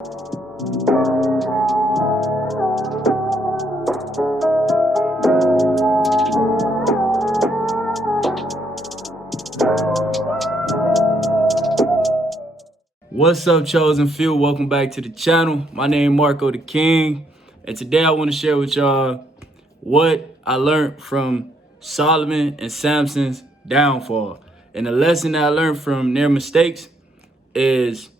What's up, chosen few? Welcome back to the channel. My name is Marco the King, and today I want to share with y'all what I learned from Solomon and Samson's downfall. And the lesson that I learned from their mistakes is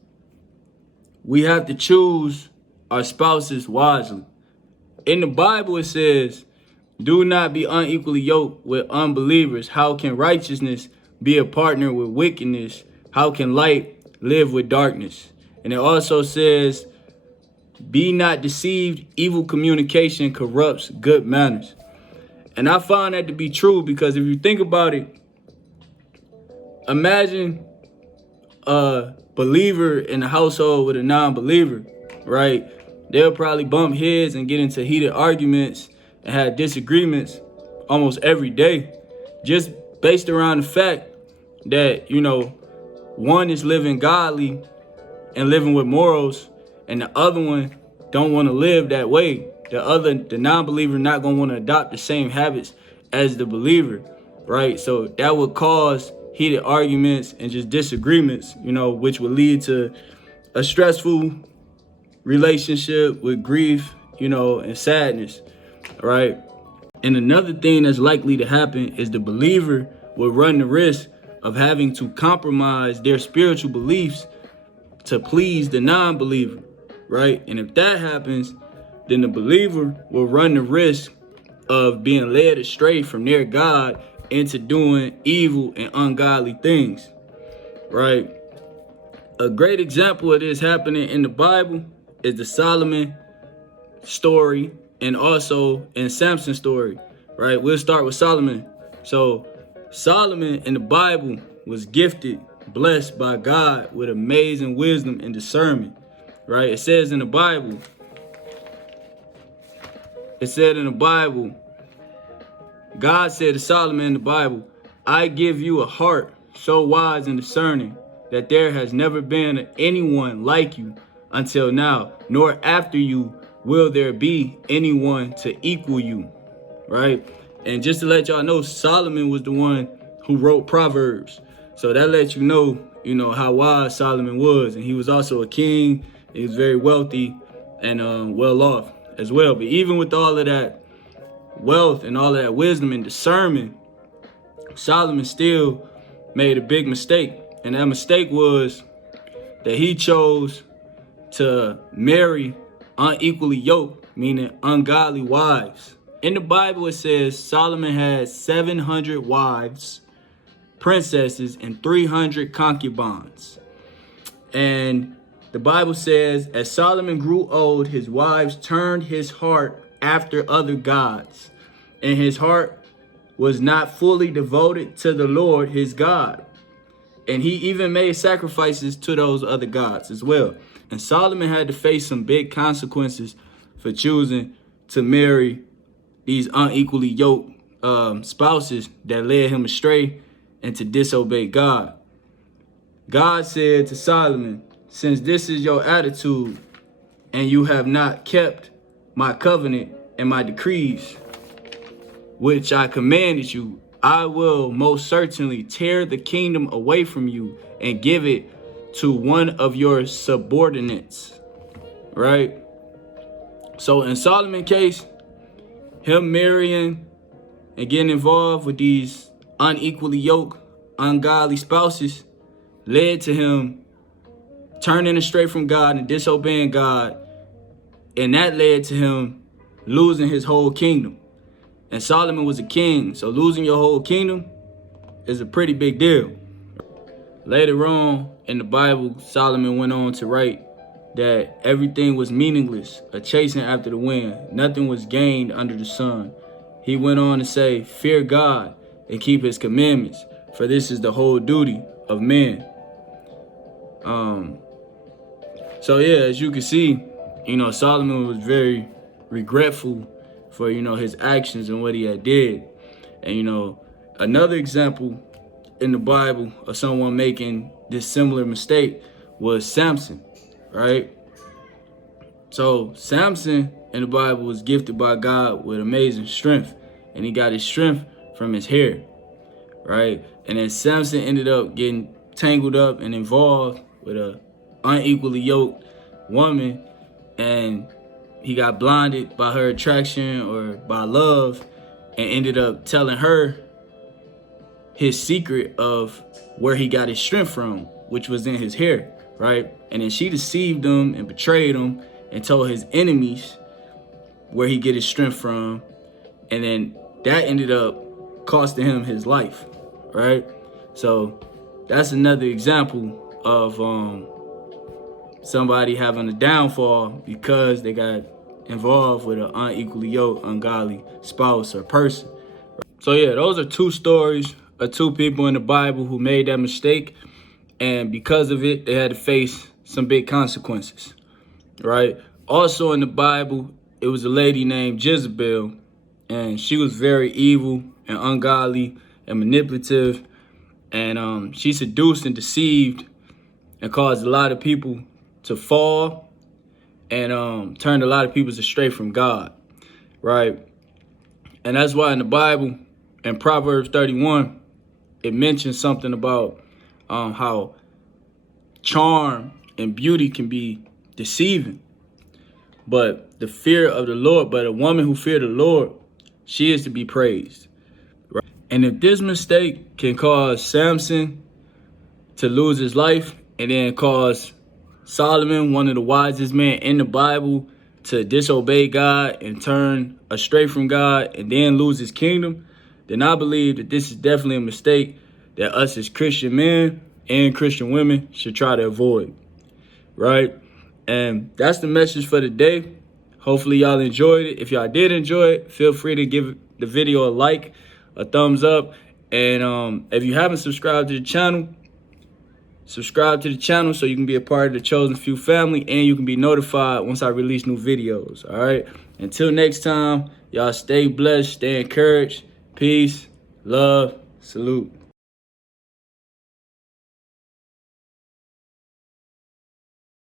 we have to choose our spouses wisely. In the Bible, it says, "Do not be unequally yoked with unbelievers. How can righteousness be a partner with wickedness? How can light live with darkness?" And it also says, "Be not deceived. Evil communication corrupts good manners." And I find that to be true because if you think about it, imagine a believer in a household with a non-believer, right? They'll probably bump heads and get into heated arguments and have disagreements almost every day, just based around the fact that, one is living godly and living with morals, and the other one don't want to live that way. The non-believer not going to want to adopt the same habits as the believer, right? So that would cause heated arguments and just disagreements, which would lead to a stressful relationship with grief, and sadness, right? And another thing that's likely to happen is the believer will run the risk of having to compromise their spiritual beliefs to please the non-believer, right? And if that happens, then the believer will run the risk of being led astray from their God into doing evil and ungodly things, right? A great example of this happening in the Bible is the Solomon story and also in Samson's story, right? We'll start with Solomon. So Solomon in the Bible was gifted, blessed by God with amazing wisdom and discernment, right? It said in the Bible, God said to Solomon in the Bible, "I give you a heart so wise and discerning that there has never been anyone like you until now, nor after you will there be anyone to equal you," right? And just to let y'all know, Solomon was the one who wrote Proverbs. So that lets you know, how wise Solomon was. And he was also a king. He was very wealthy and well off as well. But even with all of that wealth and all of that wisdom and discernment, Solomon still made a big mistake. And that mistake was that he chose to marry unequally yoked, meaning ungodly wives. In the Bible, it says Solomon had 700 wives, princesses, and 300 concubines. And the Bible says, as Solomon grew old, his wives turned his heart after other gods, and his heart was not fully devoted to the Lord his God. And he even made sacrifices to those other gods as well. And Solomon had to face some big consequences for choosing to marry these unequally yoked spouses that led him astray and to disobey God. God said to Solomon, "Since this is your attitude and you have not kept my covenant and my decrees, which I commanded you, I will most certainly tear the kingdom away from you and give it to one of your subordinates," right? So in Solomon's case, him marrying and getting involved with these unequally yoked, ungodly spouses led to him turning astray from God and disobeying God. And that led to him losing his whole kingdom. And Solomon was a king, so losing your whole kingdom is a pretty big deal. Later on in the Bible, Solomon went on to write that everything was meaningless, a chasing after the wind. Nothing was gained under the sun. He went on to say, "Fear God and keep his commandments, for this is the whole duty of men." So yeah, as you can see, Solomon was very regretful for, his actions and what he had did. And, another example in the Bible of someone making this similar mistake was Samson, right? So Samson in the Bible was gifted by God with amazing strength, and he got his strength from his hair, right? And then Samson ended up getting tangled up and involved with a unequally yoked woman, and he got blinded by her attraction or by love, and ended up telling her his secret of where he got his strength from, which was in his hair, right? And then she deceived him and betrayed him and told his enemies where he get his strength from. And then that ended up costing him his life, right? So that's another example of somebody having a downfall because they got involved with an unequally yoked, ungodly spouse or person. So yeah, those are two stories of two people in the Bible who made that mistake, and because of it, they had to face some big consequences, right? Also in the Bible, it was a lady named Jezebel, and she was very evil and ungodly and manipulative, and she seduced and deceived and caused a lot of people to fall and turned a lot of people astray from God, right? And that's why in the Bible, in Proverbs 31, it mentions something about how charm and beauty can be deceiving. But the fear of the Lord, but a woman who fears the Lord, she is to be praised. Right? And if this mistake can cause Samson to lose his life and then cause Solomon, one of the wisest men in the Bible, to disobey God and turn astray from God and then lose his kingdom, then I believe that this is definitely a mistake that us as Christian men and Christian women should try to avoid, right? And that's the message for today. Hopefully y'all enjoyed it. If y'all did enjoy it, feel free to give the video a like, a thumbs up. And if you haven't subscribed to the channel, subscribe to the channel so you can be a part of the Chosen Few family and you can be notified once I release new videos, all right? Until next time, y'all stay blessed, stay encouraged. Peace, love, salute.